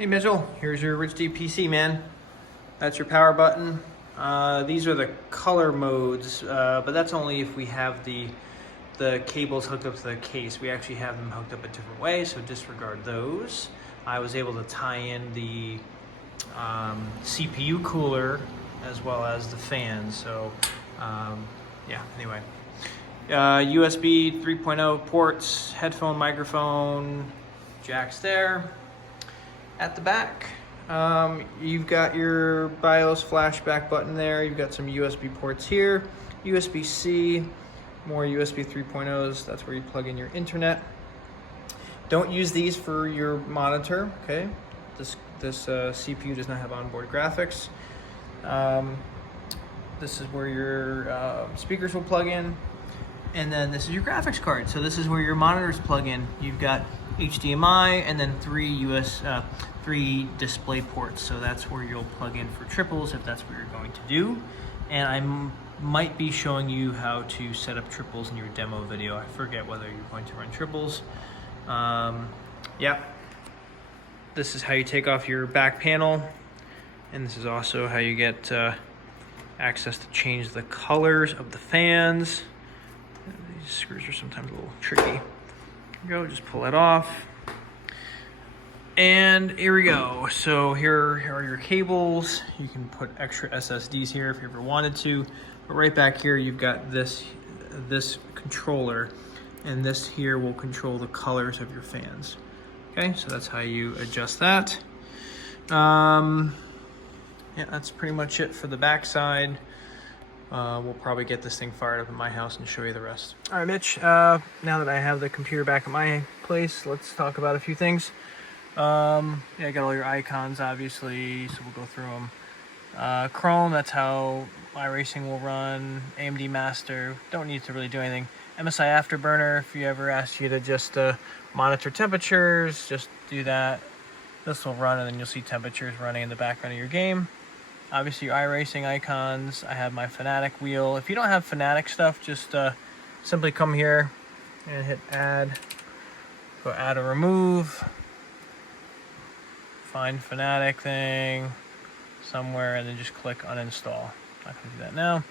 Hey Mitchell, here's your Rich D PC, man. That's your power button. These are the color modes, but that's only if we have the cables hooked up to the case. We actually have them hooked up a different way, so disregard those. I was able to tie in the CPU cooler as well as the fan, so yeah, anyway. USB 3.0 ports, headphone, microphone, jacks there. At the back, you've got your BIOS flashback button there. You've got some USB ports here, USB-C, more USB 3.0s. That's where you plug in your internet. Don't use these for your monitor, okay? This CPU does not have onboard graphics. This is where your speakers will plug in. And then this is your graphics card. So this is where your monitors plug in. You've got HDMI and then three display ports. So that's where you'll plug in for triples if that's what you're going to do. And I might be showing you how to set up triples in your demo video. I forget whether you're going to run triples. Yeah. This is how you take off your back panel. And this is also how you get access to change the colors of the fans. These screws are sometimes a little tricky. Here we go, just pull it off. And here we go. So here are your cables. You can put extra SSDs here if you ever wanted to. But right back here, you've got this controller. And this here will control the colors of your fans. Okay, so that's how you adjust that. Yeah, that's pretty much it for the back side. We'll probably get this thing fired up in my house and show you the rest. All right, Mitch, now that I have the computer back at my place, let's talk about a few things. Yeah, I got all your icons, obviously, so we'll go through them. Chrome, that's how iRacing will run. AMD Master, don't need to really do anything. MSI Afterburner, if you ever asked you to just monitor temperatures, just do that. This will run, and then you'll see temperatures running in the background of your game. Obviously, your iRacing icons. I have my Fanatic wheel. If you don't have Fanatic stuff, just simply come here and hit Add. Go Add or Remove. Find Fanatic thing somewhere, and then just click Uninstall. Not going to do that now.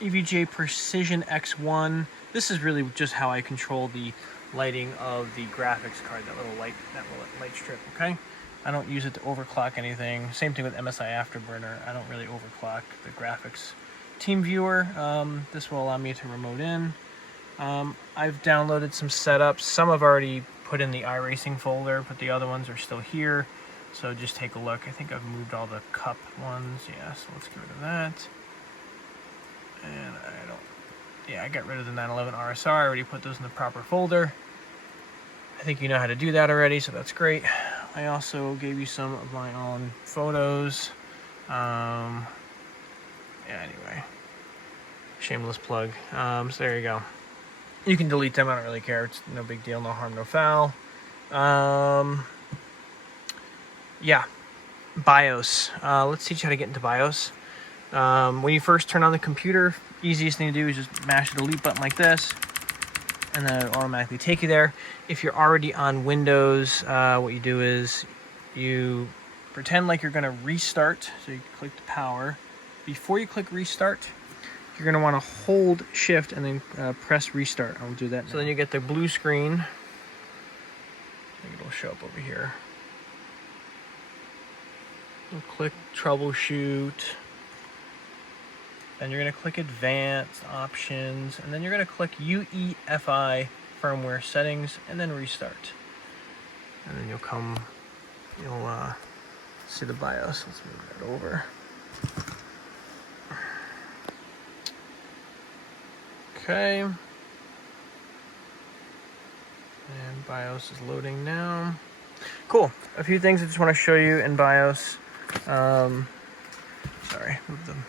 EVGA Precision X1. This is really just how I control the lighting of the graphics card. That little light strip. Okay. I don't use it to overclock anything. Same thing with MSI Afterburner. I don't really overclock the graphics. TeamViewer, this will allow me to remote in. I've downloaded some setups. Some I've already put in the iRacing folder, but the other ones are still here. So just take a look. I think I've moved all the cup ones. Yeah, so let's get rid of that. And I got rid of the 911 RSR. I already put those in the proper folder. I think you know how to do that already, so that's great. I also gave you some of my own photos. Yeah, anyway. Shameless plug. So there you go. You can delete them, I don't really care. It's no big deal, no harm, no foul. Yeah. BIOS. Let's teach you how to get into BIOS. When you first turn on the computer, easiest thing to do is just mash the delete button like this. And then it'll automatically take you there. If you're already on Windows, what you do is you pretend like you're going to restart. So you click the power. Before you click restart, you're going to want to hold shift and then press restart. I'll do that now. So then you get the blue screen. I think it'll show up over here. You'll click troubleshoot. Then you're going to click Advanced Options, and then you're going to click UEFI Firmware Settings, and then Restart. And then you'll see the BIOS. Let's move that over. Okay. And BIOS is loading now. Cool. A few things I just want to show you in BIOS. Sorry, move them.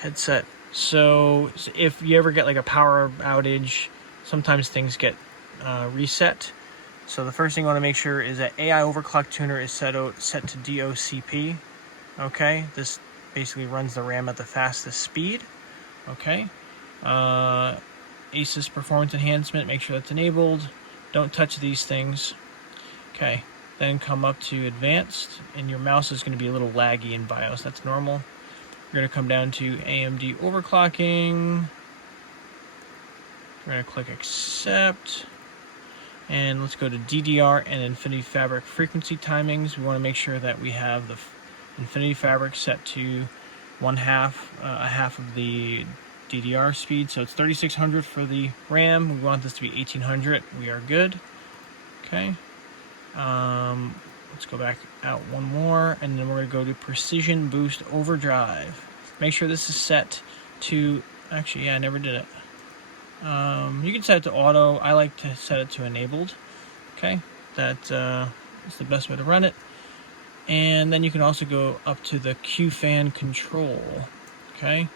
Headset. So if you ever get like a power outage, sometimes things get reset. So the first thing you want to make sure is that AI Overclock Tuner is set to DOCP. Okay, this basically runs the RAM at the fastest speed. Okay, ASUS Performance Enhancement, make sure that's enabled. Don't touch these things. Okay, then come up to advanced, and your mouse is going to be a little laggy in BIOS. That's normal. You're going to come down to AMD overclocking. We're going to click accept, and let's go to DDR and Infinity Fabric frequency timings. We want to make sure that we have the Infinity Fabric set to a half of the DDR speed. So it's 3600 for the RAM. We want this to be 1800. We are good. Okay. Let's go back out one more, and then we're going to go to Precision Boost Overdrive. Make sure this is set to, actually, yeah, I never did it. You can set it to auto. I like to set it to enabled. Okay, that is the best way to run it. And then you can also go up to the QFan control. Okay,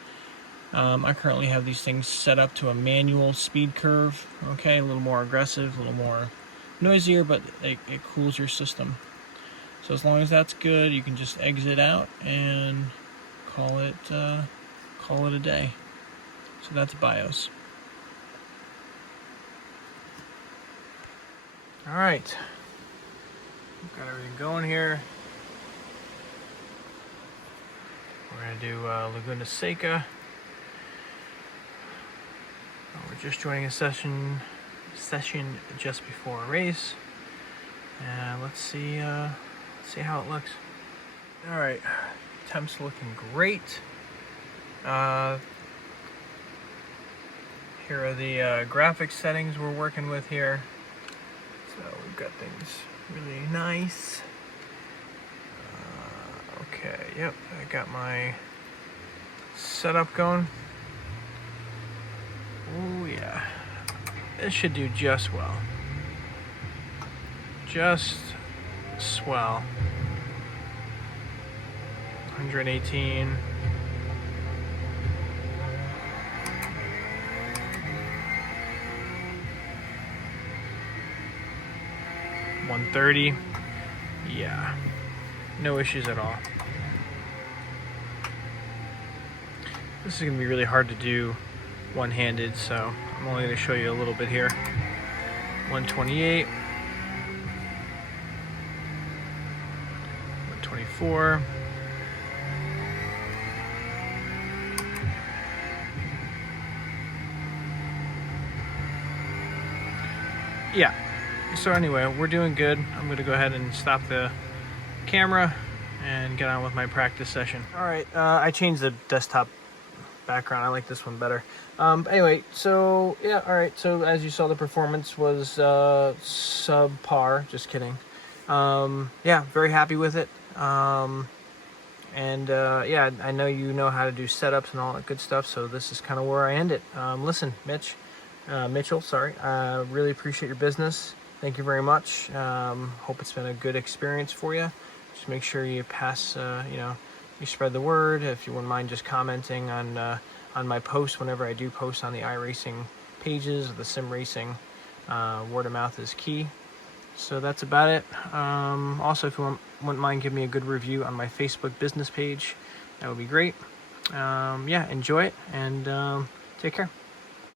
I currently have these things set up to a manual speed curve. Okay, a little more aggressive, a little more noisier, but it cools your system. So as long as that's good, you can just exit out and call it a day. So that's BIOS. All right, got everything going here. We're gonna do Laguna Seca. We're just joining a session just before a race, and let's see how it looks. All right, temps looking great. Here are the graphics settings we're working with here. So we've got things really nice. Okay, yep, I got my setup going. Oh yeah, this should do just well. Just swell. 118. $130. Yeah, no issues at all. This is going to be really hard to do one-handed, so I'm only going to show you a little bit here. 128. 124. Yeah. So anyway, we're doing good. I'm going to go ahead and stop the camera and get on with my practice session. All right, I changed the desktop background. I like this one better. Anyway, so yeah, all right. So as you saw, the performance was subpar. Just kidding. Yeah, very happy with it. Yeah, I know you know how to do setups and all that good stuff. So this is kind of where I end it. Listen, Mitchell, sorry. Really appreciate your business. Thank you very much. Hope it's been a good experience for you. Just make sure you pass, you spread the word. If you wouldn't mind just commenting on my posts whenever I do post on the iRacing pages, the sim racing, word of mouth is key. So that's about it. Also, if you wouldn't mind giving me a good review on my Facebook business page, that would be great. Yeah, enjoy it, and take care.